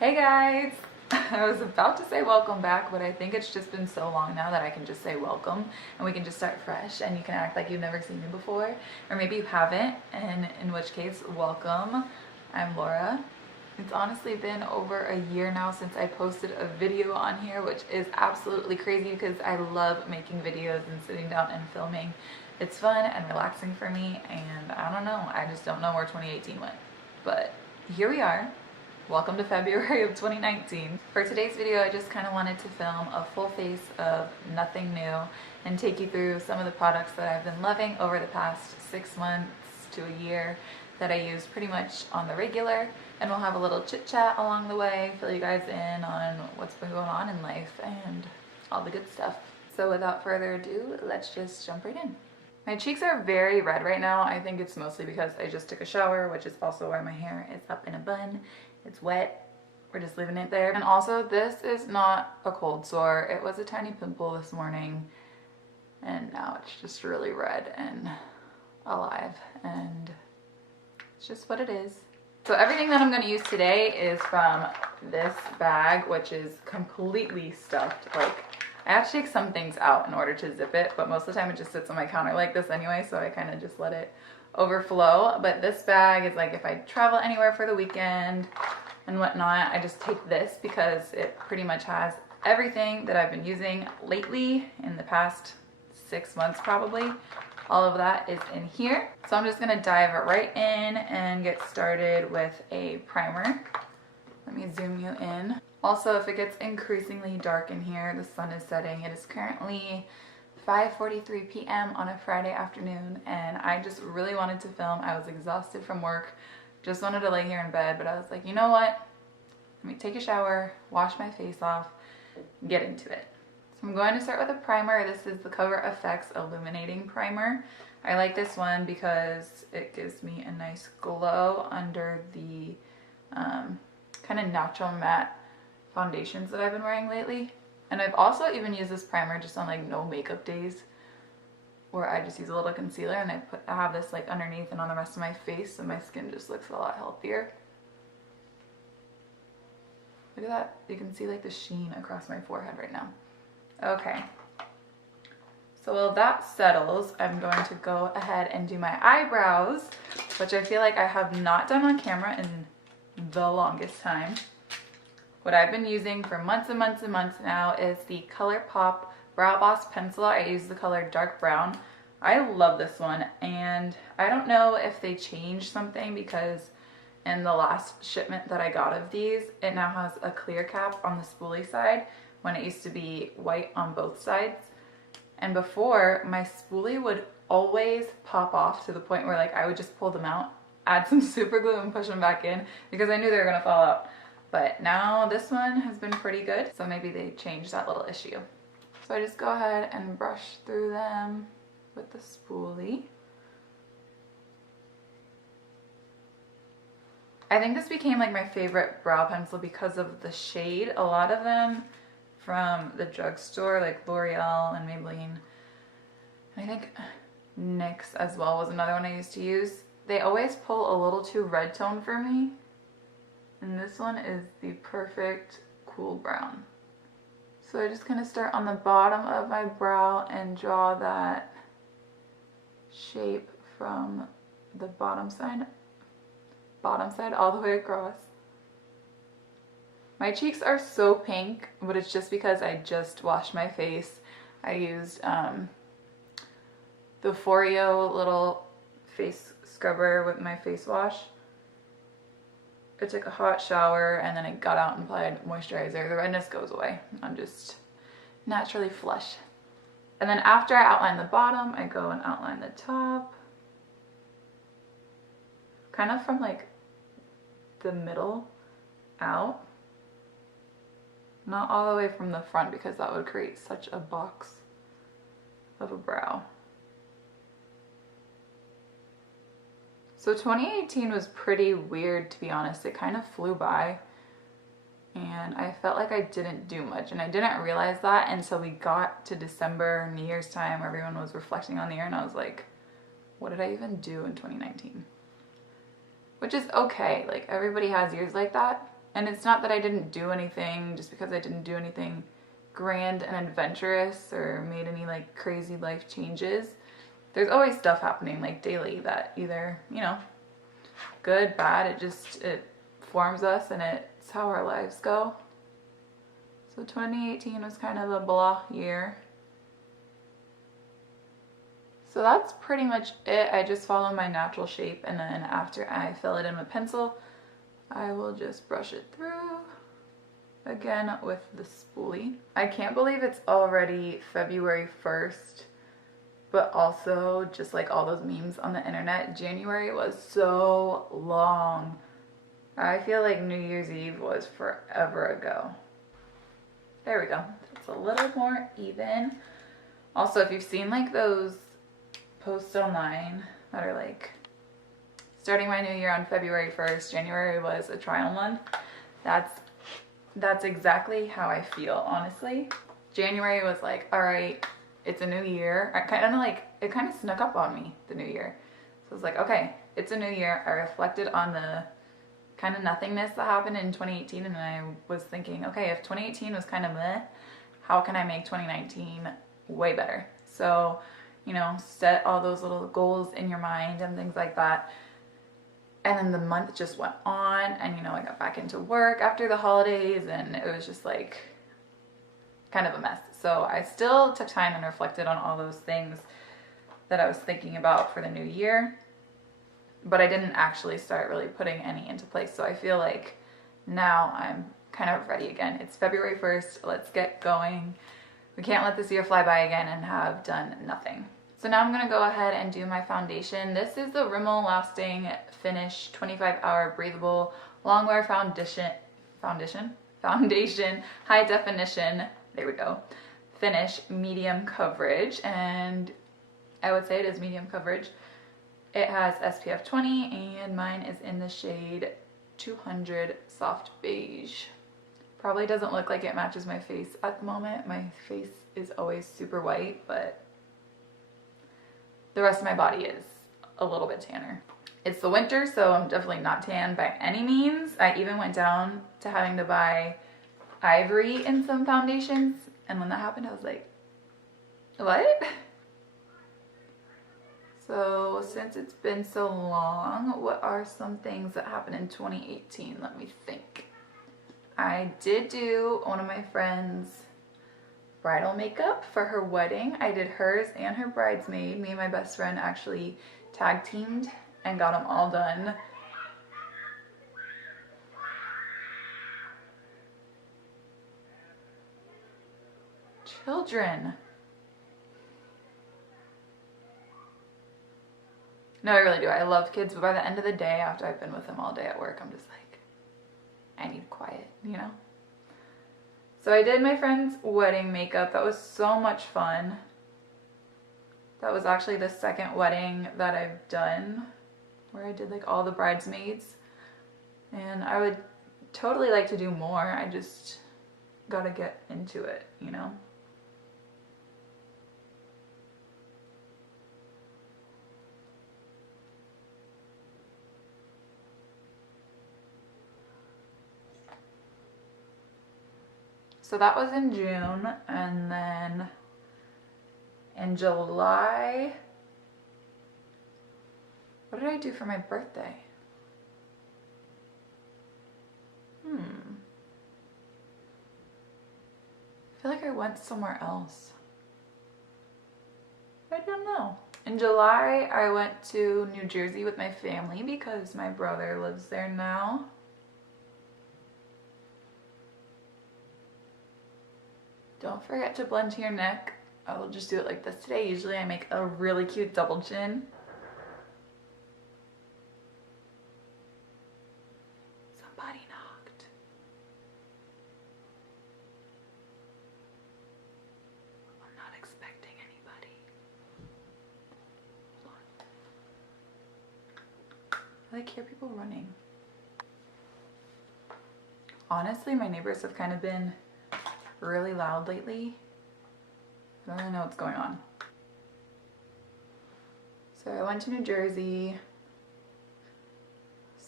Hey guys! I was about to say welcome back, but I think it's just been so long now that I can just say welcome and we can just start fresh and you can act like you've never seen me before. Or maybe you haven't, and in which case, welcome. I'm Laura. It's honestly been over a year now since I posted a video on here, which is absolutely crazy because I love making videos and sitting down and filming. It's fun and relaxing for me, and I don't know, I just don't know where 2018 went. But here we are. Welcome to February of 2019. For today's video, I just kind of wanted to film a full face of nothing new and take you through some of the products that I've been loving over the past 6 months to a year that I use pretty much on the regular, and we'll have a little chit chat along the way, fill you guys in on what's been going on in life and all the good stuff. So without further ado, let's just jump right in. My cheeks are very red right now. I think it's mostly because I just took a shower, which is also why my hair is up in a bun. It's wet. We're just leaving it there. And also, this is not a cold sore. It was a tiny pimple this morning, and now it's just really red and alive, and it's just what it is. So everything that I'm going to use today is from this bag, which is completely stuffed. Like, I have to take some things out in order to zip it, but most of the time it just sits on my counter like this anyway, so I kind of just let it overflow. But this bag is like if I travel anywhere for the weekend and whatnot, I just take this because it pretty much has everything that I've been using lately in the past 6 months probably. All of that is in here. So I'm just gonna dive right in and get started with a primer. Let me zoom you in. Also, if it gets increasingly dark in here, the sun is setting. It is currently 5:43 p.m. on a Friday afternoon, and I just really wanted to film. I was exhausted from work, just wanted to lay here in bed, but I was like, you know what? Let me take a shower, wash my face off, get into it. So I'm going to start with a primer. This is the Cover FX Illuminating Primer. I like this one because it gives me a nice glow under the kind of natural matte foundations that I've been wearing lately. And I've also even used this primer just on like no makeup days, where I just use a little concealer and I have this like underneath and on the rest of my face, and my skin just looks a lot healthier. Look at that. You can see like the sheen across my forehead right now. Okay. So while that settles, I'm going to go ahead and do my eyebrows, which I feel like I have not done on camera in the longest time. What I've been using for months and months and months now is the ColourPop Brow Boss Pencil. I use the color dark brown. I love this one, and I don't know if they changed something because in the last shipment that I got of these, it now has a clear cap on the spoolie side when it used to be white on both sides. And before, my spoolie would always pop off to the point where like I would just pull them out, add some super glue and push them back in because I knew they were gonna fall out. But now this one has been pretty good, so maybe they changed that little issue. So I just go ahead and brush through them with the spoolie. I think this became like my favorite brow pencil because of the shade. A lot of them from the drugstore, like L'Oreal and Maybelline, and I think NYX as well was another one I used to use. They always pull a little too red tone for me. And this one is the perfect cool brown. So I just kind of start on the bottom of my brow and draw that shape from the bottom side all the way across. My cheeks are so pink, but it's just because I just washed my face. I used the Foreo little face scrubber with my face wash. I took a hot shower and then I got out and applied moisturizer. The redness goes away. I'm just naturally flush. And then after I outline the bottom, I go and outline the top. Kind of from like the middle out. Not all the way from the front because that would create such a box of a brow. So 2018 was pretty weird, to be honest. It kind of flew by and I felt like I didn't do much, and I didn't realize that until we got to December, New Year's time. Everyone was reflecting on the year and I was like, what did I even do in 2019? Which is okay, like everybody has years like that, And it's not that I didn't do anything just because I didn't do anything grand and adventurous or made any like crazy life changes. There's always stuff happening like daily that either, you know, good, bad, it forms us and it's how our lives go. So 2018 was kind of a blah year. So that's pretty much it. I just follow my natural shape, and then after I fill it in with pencil, I will just brush it through again with the spoolie. I can't believe it's already February 1st, but also just like all those memes on the internet, January was so long. I feel like New Year's Eve was forever ago. There we go. It's a little more even. Also, if you've seen like those posts online that are like, starting my new year on February 1st, January was a trial month. That's exactly how I feel, honestly. January was like, all right, it's a new year. It kind of snuck up on me, the new year. So I was like, okay, it's a new year. I reflected on the kind of nothingness that happened in 2018, and I was thinking, okay, if 2018 was kind of meh, how can I make 2019 way better? So, you know, set all those little goals in your mind and things like that. And then the month just went on, and you know, I got back into work after the holidays, and it was just like kind of a mess. So I still took time and reflected on all those things that I was thinking about for the new year, but I didn't actually start really putting any into place. So I feel like now I'm kind of ready again. It's February 1st. Let's get going. We can't let this year fly by again and have done nothing. So now I'm going to go ahead and do my foundation. This is the Rimmel Lasting Finish 25-Hour Breathable Longwear Foundation, High Definition, there we go, Finish Medium Coverage. And I would say it is medium coverage. It has SPF 20, and mine is in the shade 200 Soft Beige. Probably doesn't look like it matches my face at the moment. My face is always super white, but the rest of my body is a little bit tanner. It's the winter, so I'm definitely not tan by any means. I even went down to having to buy ivory in some foundations, and when that happened, I was like, what? So since it's been so long, what are some things that happened in 2018? Let me think. I did do one of my friends' bridal makeup for her wedding. I did hers and her bridesmaid. Me and my best friend actually tag teamed and got them all done. Children. No, I really do. I love kids, but by the end of the day, after I've been with them all day at work, I'm just like, I need quiet, you know? So I did my friend's wedding makeup. That was so much fun. That was actually the second wedding that I've done where I did like all the bridesmaids. And I would totally like to do more. I just gotta get into it, you know? So that was in June, and then in July, what did I do for my birthday? I feel like I went somewhere else. I don't know. In July, I went to New Jersey with my family because my brother lives there now. Don't forget to blend to your neck. I will just do it like this today. Usually I make a really cute double chin. Somebody knocked. I'm not expecting anybody. Hold on. I like hear people running. Honestly, my neighbors have kind of been really loud lately. I don't really know what's going on. So I went to New Jersey,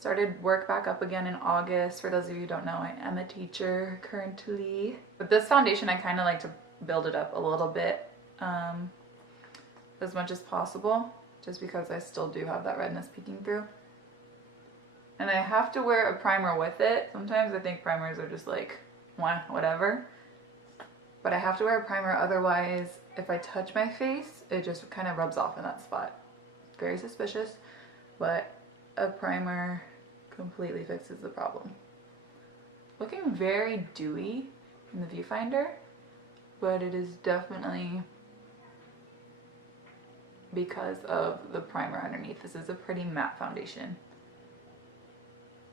Started work back up again in August. For those of you who don't know, I am a teacher currently. With this foundation, I kind of like to build it up a little bit as much as possible, just because I still do have that redness peeking through. And I have to wear a primer with it. Sometimes I think primers are just like, whatever. But I have to wear a primer, otherwise if I touch my face, it just kind of rubs off in that spot. Very suspicious, but a primer completely fixes the problem. Looking very dewy in the viewfinder, but it is definitely because of the primer underneath. This is a pretty matte foundation.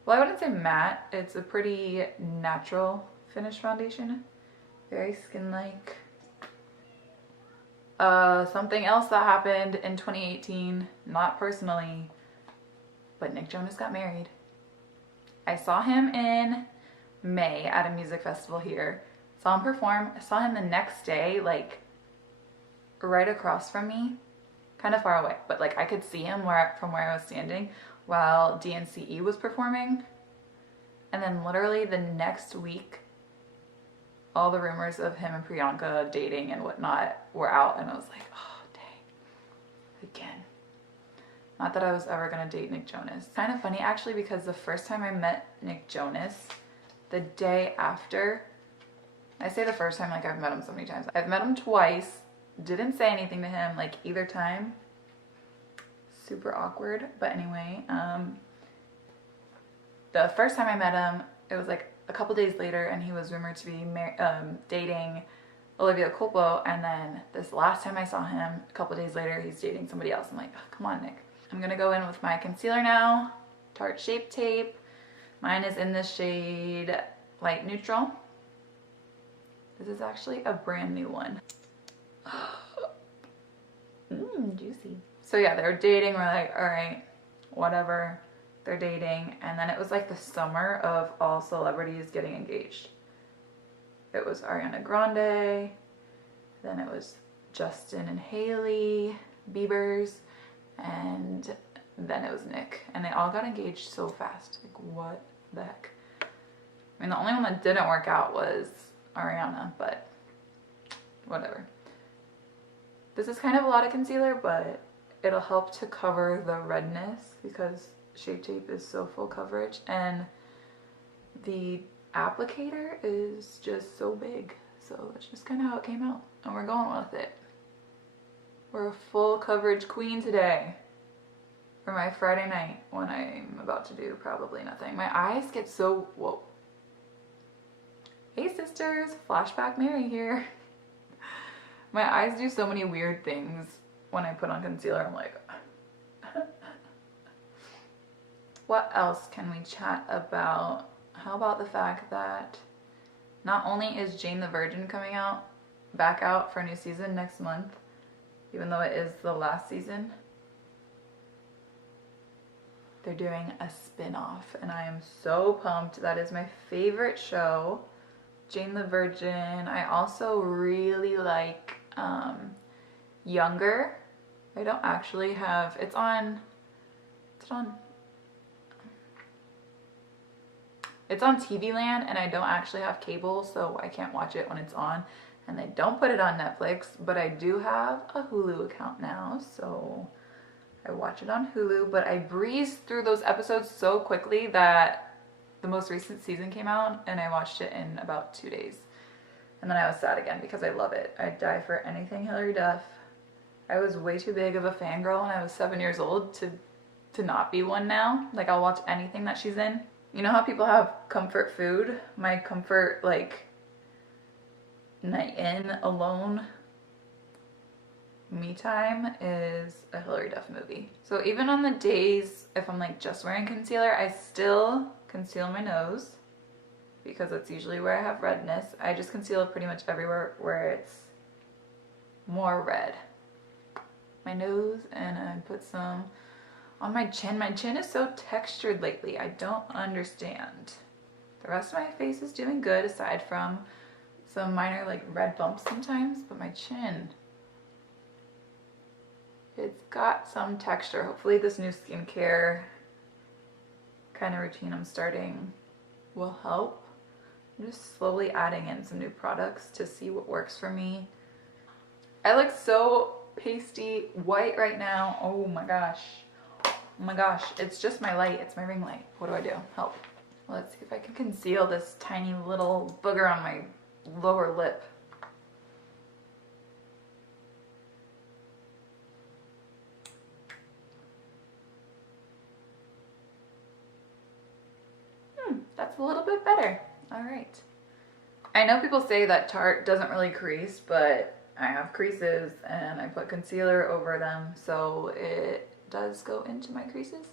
Well, I wouldn't say matte, it's a pretty natural finish foundation. Very skin-like. Something else that happened in 2018, not personally, but Nick Jonas got married. I saw him in May at a music festival here. Saw him perform. I saw him the next day, like right across from me, kind of far away, but like I could see him from where I was standing while DNCE was performing. And then literally the next week, all the rumors of him and Priyanka dating and whatnot were out, and I was like, oh dang, again. Not that I was ever gonna date Nick Jonas. Kind of funny actually, because the first time I met Nick Jonas, the day after, I say the first time like I've met him so many times. I've met him twice, didn't say anything to him like either time. Super awkward, but anyway, the first time I met him, it was like a couple days later, and he was rumored to be dating Olivia Culpo, and then this last time I saw him, a couple days later, he's dating somebody else. I'm like, oh, come on, Nick. I'm gonna go in with my concealer now, Tarte Shape Tape. Mine is in the shade Light Neutral. This is actually a brand new one. Juicy. So yeah, they're dating. We're like, all right, whatever. They're dating. And then it was like the summer of all celebrities getting engaged. It was Ariana Grande. Then it was Justin and Hailey Bieber's. And then it was Nick. And they all got engaged so fast. Like, what the heck? I mean, the only one that didn't work out was Ariana, but whatever. This is kind of a lot of concealer, but it'll help to cover the redness because Shape Tape is so full coverage, and the applicator is just so big. So that's just kind of how it came out, and we're going with it. We're a full coverage queen today for my Friday night when I'm about to do probably nothing. My eyes get so, whoa. Hey sisters, Flashback Mary here. My eyes do so many weird things when I put on concealer. I'm like, what else can we chat about? How about the fact that not only is Jane the Virgin coming out, back out for a new season next month, even though it is the last season, they're doing a spin-off, and I am so pumped. That is my favorite show, Jane the Virgin. I also really like Younger. I don't actually have, it's on TV Land, and I don't actually have cable, so I can't watch it when it's on, and they don't put it on Netflix, but I do have a Hulu account now, so I watch it on Hulu. But I breezed through those episodes so quickly that the most recent season came out, and I watched it in about 2 days, and then I was sad again because I love it. I'd die for anything Hilary Duff. I was way too big of a fangirl when I was 7 years old to not be one now. Like, I'll watch anything that she's in. You know how people have comfort food? My comfort, like, night in, alone, me time is a Hilary Duff movie. So even on the days, if I'm like just wearing concealer, I still conceal my nose because that's usually where I have redness. I just conceal it pretty much everywhere where it's more red. My nose, and I put some on my chin. My chin is so textured lately. I don't understand. The rest of my face is doing good aside from some minor like red bumps sometimes, but my chin, it's got some texture. Hopefully this new skincare kind of routine I'm starting will help. I'm just slowly adding in some new products to see what works for me. I look so pasty white right now. Oh my gosh. Oh my gosh. It's just my light. It's my ring light. What do I do? Help. Let's see if I can conceal this tiny little booger on my lower lip. That's a little bit better. All right. I know people say that Tarte doesn't really crease, but I have creases and I put concealer over them, so it does go into my creases.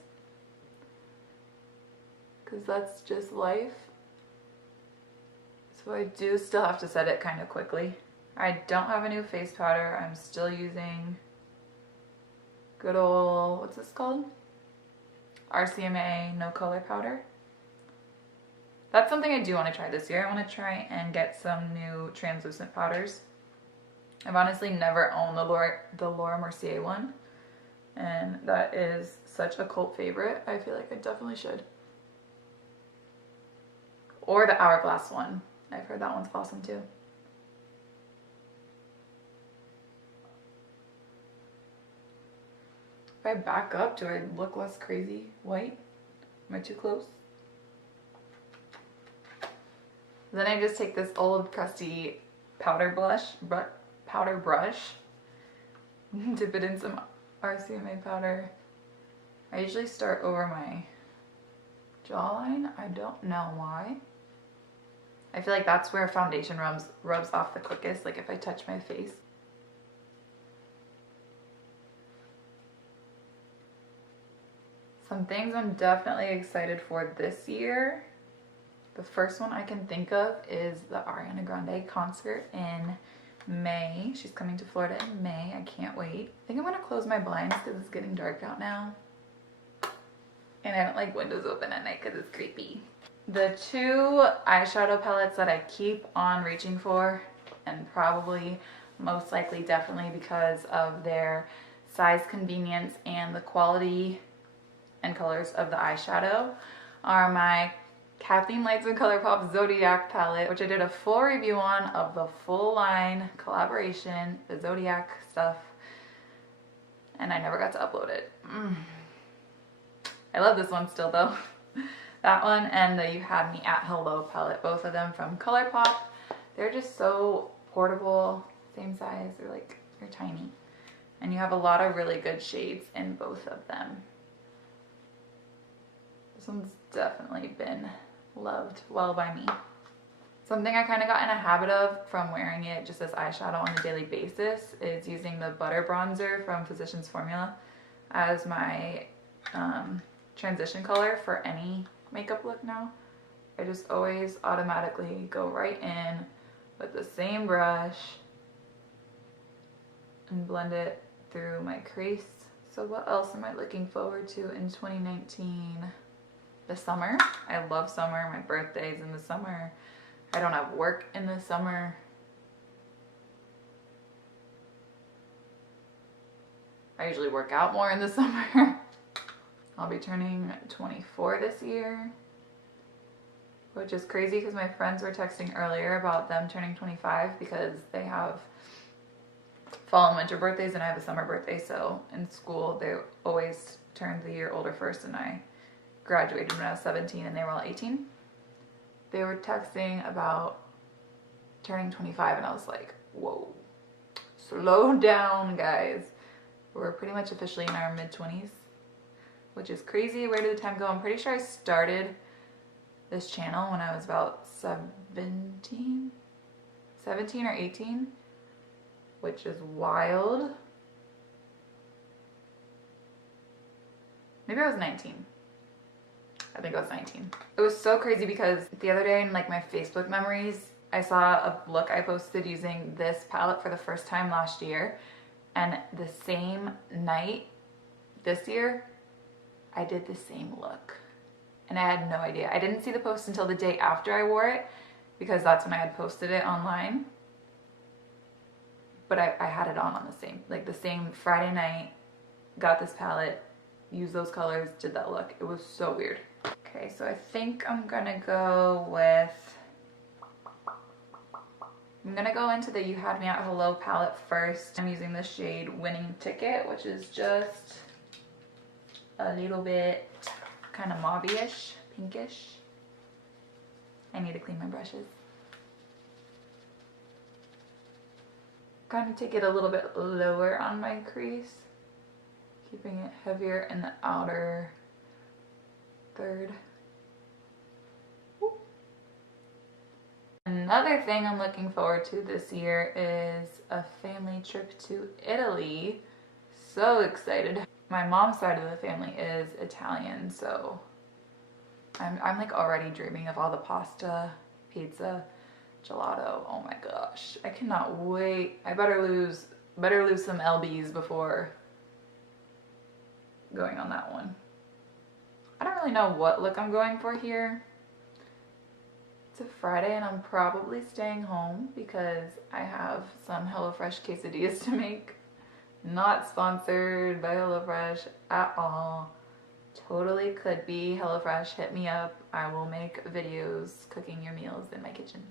Because that's just life. So I do still have to set it kind of quickly. I don't have a new face powder. I'm still using good old, what's this called? RCMA No Color Powder. That's something I do want to try this year. I want to try and get some new translucent powders. I've honestly never owned the Laura Mercier one, and that is such a cult favorite. I feel like I definitely should. Or the Hourglass one. I've heard that one's awesome too. If I back up, do I look less crazy white? Am I too close? Then I just take this old crusty powder brush, dip it in some RCMA powder. I usually start over my jawline. I don't know why. I feel like that's where foundation rubs off the quickest, like if I touch my face. Some things I'm definitely excited for this year. The first one I can think of is the Ariana Grande concert in May. She's coming to Florida in May. I can't wait. I think I'm gonna close my blinds because it's getting dark out now. And I don't like windows open at night because it's creepy. The two eyeshadow palettes that I keep on reaching for, and probably most likely definitely because of their size convenience and the quality and colors of the eyeshadow, are my Kathleen Lights and ColourPop Zodiac palette, which I did a full review on of the full line collaboration, the Zodiac stuff, and I never got to upload it. I love this one still though. That one and the You Had Me at Hello palette, both of them from ColourPop. They're just so portable, same size, they're tiny. And you have a lot of really good shades in both of them. This one's definitely been loved well by me. Something I kind of got in a habit of from wearing it just as eyeshadow on a daily basis is using the Butter Bronzer from Physicians Formula as my transition color for any makeup look now. I just always automatically go right in with the same brush and blend it through my crease. So what else am I looking forward to in 2019? The summer. I love summer. My birthday's in the summer. I don't have work in the summer. I usually work out more in the summer. I'll be turning 24 this year, which is crazy because my friends were texting earlier about them turning 25 because they have fall and winter birthdays and I have a summer birthday. So in school they always turned the year older first, and I graduated when I was 17 and they were all 18. They were texting about turning 25 and I was like, whoa, slow down guys. We're pretty much officially in our mid-20s, which is crazy. Where did the time go? I'm pretty sure I started this channel when I was about 17 or 18, which is wild. Maybe I was 19. I think I was 19. It was so crazy because the other day in like my Facebook memories, I saw a look I posted using this palette for the first time last year, and the same night this year, I did the same look. And I had no idea. I didn't see the post until the day after I wore it because that's when I had posted it online. But I had it on the same Friday night, got this palette, used those colors, did that look. It was so weird. Okay, so I think I'm gonna go with, I'm gonna go into the You Had Me at Hello palette first. I'm using the shade Winning Ticket, which is just a little bit kind of mauve-ish, pinkish. I need to clean my brushes. Kind of take it a little bit lower on my crease, keeping it heavier in the outer third. Another thing I'm looking forward to this year is a family trip to Italy. So excited. My mom's side of the family is Italian, so I'm like already dreaming of all the pasta, pizza, gelato. Oh my gosh, I cannot wait. I better lose some lbs before going on that one. I don't really know what look I'm going for here. It's a Friday and I'm probably staying home because I have some HelloFresh quesadillas to make. Not sponsored by HelloFresh at all. Totally could be. HelloFresh, hit me up. I will make videos cooking your meals in my kitchen.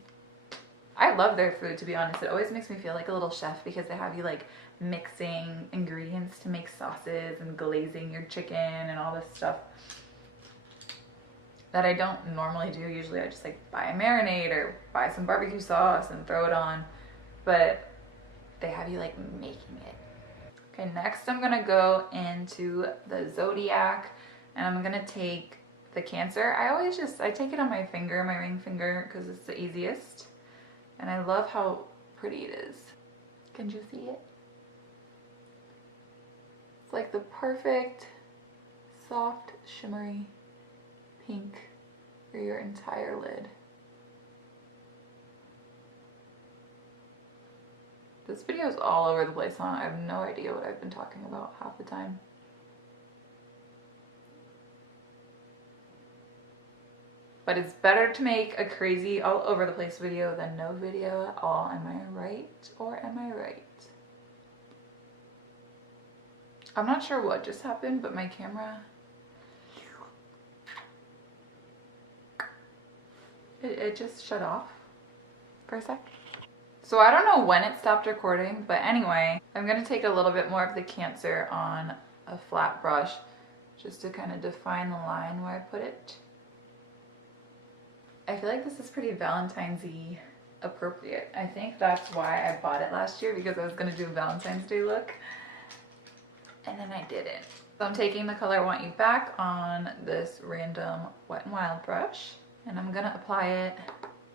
I love their food, to be honest. It always makes me feel like a little chef because they have you like mixing ingredients to make sauces and glazing your chicken and all this stuff that I don't normally do. Usually I just like buy a marinade or buy some barbecue sauce and throw it on, but they have you like making it. Okay, next I'm gonna go into the Zodiac and I'm gonna take the Cancer. I take it on my finger, my ring finger, because it's the easiest. And I love how pretty it is. Can you see it? It's like the perfect, soft, shimmery pink for your entire lid. This video is all over the place, huh? I have no idea what I've been talking about half the time. But it's better to make a crazy all over the place video than no video at all. Am I right or am I right? I'm not sure what just happened, but my camera, it just shut off for a sec. So I don't know when it stopped recording, but anyway, I'm gonna take a little bit more of the Cancer on a flat brush just to kind of define the line where I put it. I feel like this is pretty Valentine's-y appropriate. I think that's why I bought it last year, because I was gonna do a Valentine's Day look and then I didn't. So I'm taking the color Want You Back on this random Wet n Wild brush and I'm gonna apply it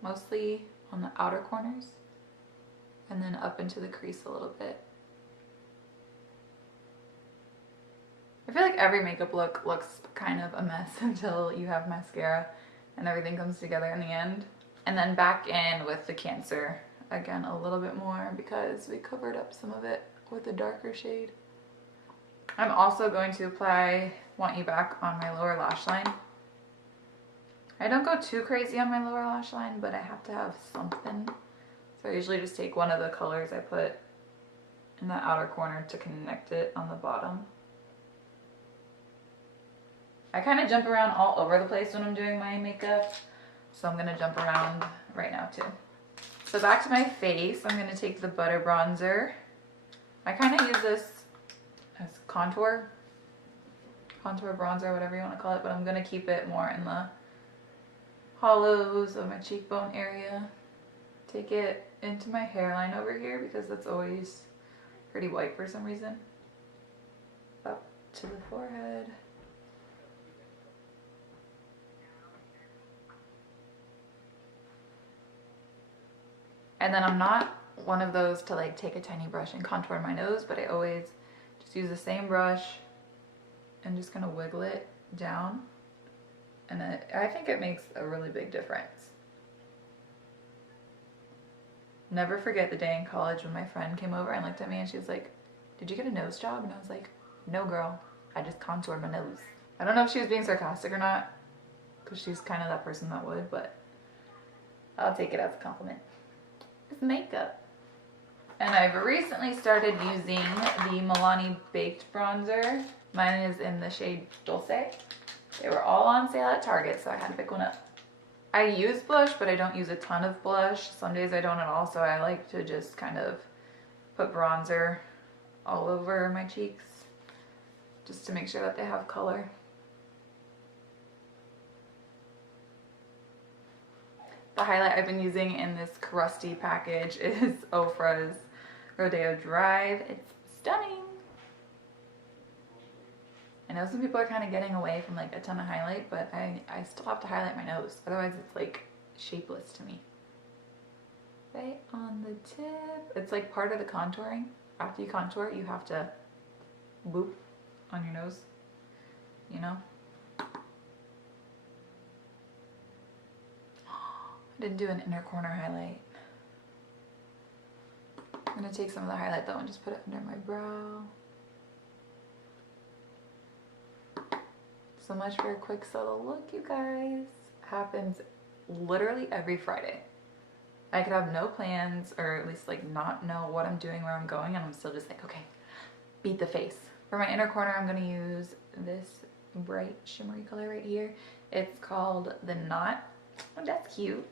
mostly on the outer corners and then up into the crease a little bit. I feel like every makeup look looks kind of a mess until you have mascara and everything comes together in the end. And then back in with the Cancer, again a little bit more because we covered up some of it with a darker shade. I'm also going to apply Want You Back on my lower lash line. I don't go too crazy on my lower lash line, but I have to have something. So I usually just take one of the colors I put in the outer corner to connect it on the bottom. I kind of jump around all over the place when I'm doing my makeup, so I'm going to jump around right now too. So back to my face, I'm going to take the Butter Bronzer. I kind of use this as contour bronzer, whatever you want to call it, but I'm going to keep it more in the hollows of my cheekbone area. Take it into my hairline over here because that's always pretty white for some reason. Up to the forehead. And then I'm not one of those to like take a tiny brush and contour my nose, but I always just use the same brush and just kind of wiggle it down. And I think it makes a really big difference. Never forget the day in college when my friend came over and looked at me and she was like, "Did you get a nose job?" And I was like, "No girl, I just contoured my nose." I don't know if she was being sarcastic or not, because she's kind of that person that would, but I'll take it as a compliment. It's makeup. And I've recently started using the Milani Baked Bronzer. Mine is in the shade Dulce. They were all on sale at Target, so I had to pick one up. I use blush, but I don't use a ton of blush. Some days I don't at all, so I like to just kind of put bronzer all over my cheeks just to make sure that they have color. The highlight I've been using in this crusty package is Ofra's Rodeo Drive. It's stunning. I know some people are kind of getting away from like a ton of highlight, but I still have to highlight my nose. Otherwise it's like shapeless to me. Right on the tip. It's like part of the contouring. After you contour, you have to boop on your nose, you know? I didn't do an inner corner highlight. I'm gonna take some of the highlight though and just put it under my brow. So much for a quick subtle look, you guys. Happens literally every Friday. I could have no plans, or at least like not know what I'm doing, where I'm going, and I'm still just like, okay, beat the face. For my inner corner, I'm gonna use this bright shimmery color right here. It's called The Knot. Oh, that's cute.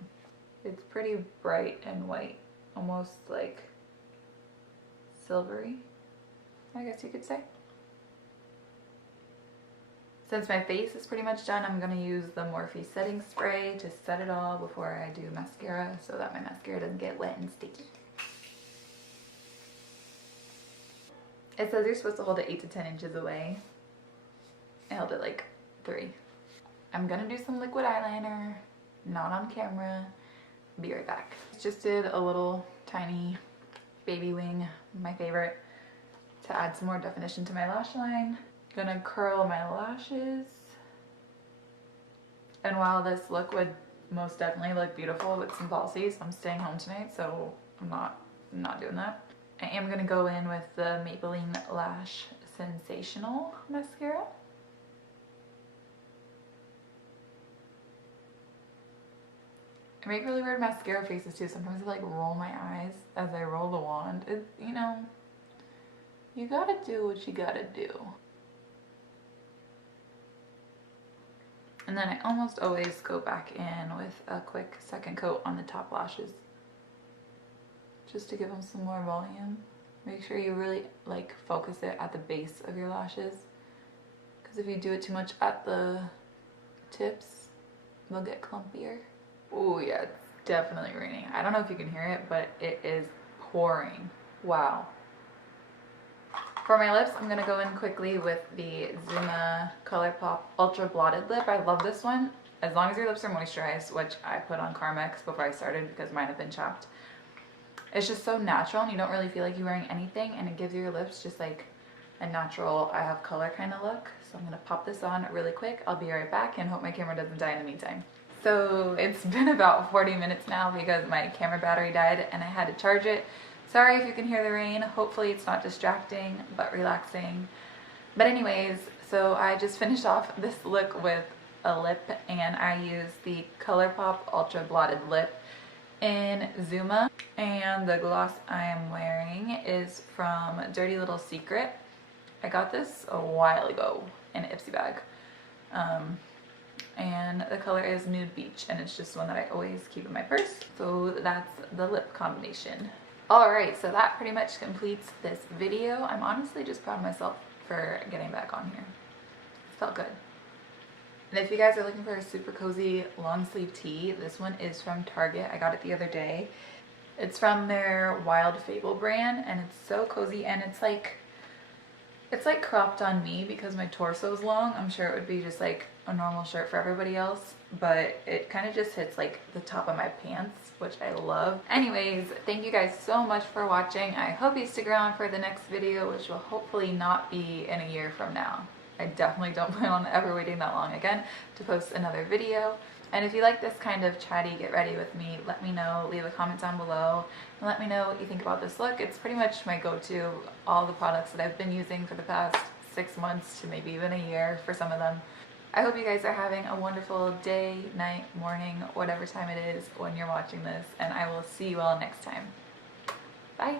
It's pretty bright and white, almost like silvery, I guess you could say. Since my face is pretty much done, I'm going to use the Morphe setting spray to set it all before I do mascara so that my mascara doesn't get wet and sticky. It says you're supposed to hold it 8 to 10 inches away. I held it like 3. I'm going to do some liquid eyeliner, not on camera. Be right back. Just did a little tiny baby wing, my favorite, to add some more definition to my lash line. Gonna curl my lashes. And while this look would most definitely look beautiful with some falsies, I'm staying home tonight, so I'm not doing that. I am gonna go in with the Maybelline Lash Sensational mascara. I make really weird mascara faces too. Sometimes I like roll my eyes as I roll the wand. You know, you gotta do what you gotta do. And then I almost always go back in with a quick second coat on the top lashes, just to give them some more volume. Make sure you really like focus it at the base of your lashes, because if you do it too much at the tips, they'll get clumpier. Oh yeah, it's definitely raining. I don't know if you can hear it, but it is pouring. Wow. For my lips, I'm going to go in quickly with the Zuma ColourPop Ultra Blotted Lip. I love this one. As long as your lips are moisturized, which I put on Carmex before I started because mine have been chapped. It's just so natural and you don't really feel like you're wearing anything, and it gives your lips just like a natural I have color kind of look. So I'm going to pop this on really quick. I'll be right back and hope my camera doesn't die in the meantime. So it's been about 40 minutes now because my camera battery died and I had to charge it. Sorry if you can hear the rain. Hopefully it's not distracting, but relaxing. But anyways, so I just finished off this look with a lip, and I used the ColourPop Ultra Blotted Lip in Zuma. And the gloss I am wearing is from Dirty Little Secret. I got this a while ago in an Ipsy bag. And the color is Nude Beach, and it's just one that I always keep in my purse. So that's the lip combination. Alright, so that pretty much completes this video. I'm honestly just proud of myself for getting back on here. It felt good. And if you guys are looking for a super cozy long sleeve tee, this one is from Target. I got it the other day. It's from their Wild Fable brand, and it's so cozy, and it's like cropped on me because my torso is long. I'm sure it would be just like a normal shirt for everybody else, but it kind of just hits like the top of my pants, which I love. Anyways, thank you guys so much for watching. I hope you stick around for the next video, which will hopefully not be in a year from now. I definitely don't plan on ever waiting that long again to post another video. And if you like this kind of chatty get ready with me, let me know. Leave a comment down below and let me know what you think about this look. It's pretty much my go-to. All the products that I've been using for the past 6 months to maybe even a year for some of them. I hope you guys are having a wonderful day, night, morning, whatever time it is when you're watching this, and I will see you all next time. Bye.